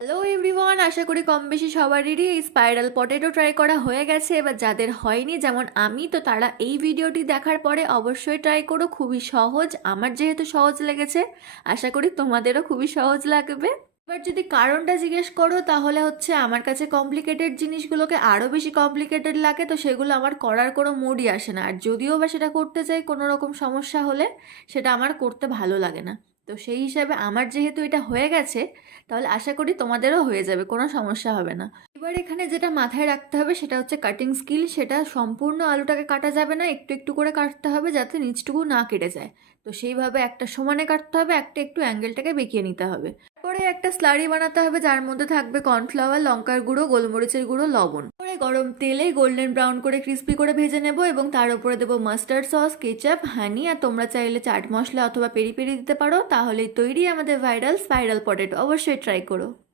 Hello everyone আশা করি কম বেশি সবারই এই স্পাইরাল পটেটো ট্রাই করা হয়ে গেছে। এবার যাদের হয়নি, যেমন আমি, তো তারা এই ভিডিওটি দেখার পরে অবশ্যই ট্রাই করো, খুবই সহজ। আমার যেহেতু সহজ লেগেছে, আশা করি তোমাদেরও খুবই সহজ লাগবে। এবার যদি কারণটা জিজ্ঞেস করো, তাহলে হচ্ছে আমার কাছে কমপ্লিকেটেড জিনিসগুলোকে আরও বেশি কমপ্লিকেটেড লাগে, তো সেগুলো আমার করার কোনো মুডই আসে না। আর যদিও বা সেটা করতে চাই, কোনো রকম সমস্যা হলে সেটা আমার করতে ভালো লাগে না। তো সেই হিসাবে আমার যেহেতু এটা হয়ে গেছে, তাহলে আশা করি তোমাদেরও হয়ে যাবে, কোনো সমস্যা হবে না। এবার এখানে যেটা মাথায় রাখতে হবে সেটা হচ্ছে কাটিং স্কিল সেটা সম্পূর্ণ আলুটাকে কাটা যাবে না, একটু একটু করে কাটতে হবে যাতে নিচটুকু না কেটে যায়। তো সেইভাবে একটা সমানে কাটতে হবে, একটা একটু অ্যাঙ্গেলটাকে বেঁকিয়ে নিতে হবে। একটা স্লারি বানাতে হবে, যার মধ্যে থাকবে কর্নফ্লাওয়ার, লঙ্কার গুঁড়ো, গোলমরিচের গুঁড়ো, লবণ। পরে গরম তেলে গোল্ডেন ব্রাউন করে ক্রিস্পি করে ভেজে নেব এবং তার উপরে দেবো মাস্টার্ড সস, কেচাপ, হানি, আর তোমরা চাইলে চাট মশলা অথবা পেরি পেরি দিতে পারো। তাহলে তৈরি আমাদের ভাইরাল স্পাইরাল পটেটো। অবশ্যই ট্রাই করো।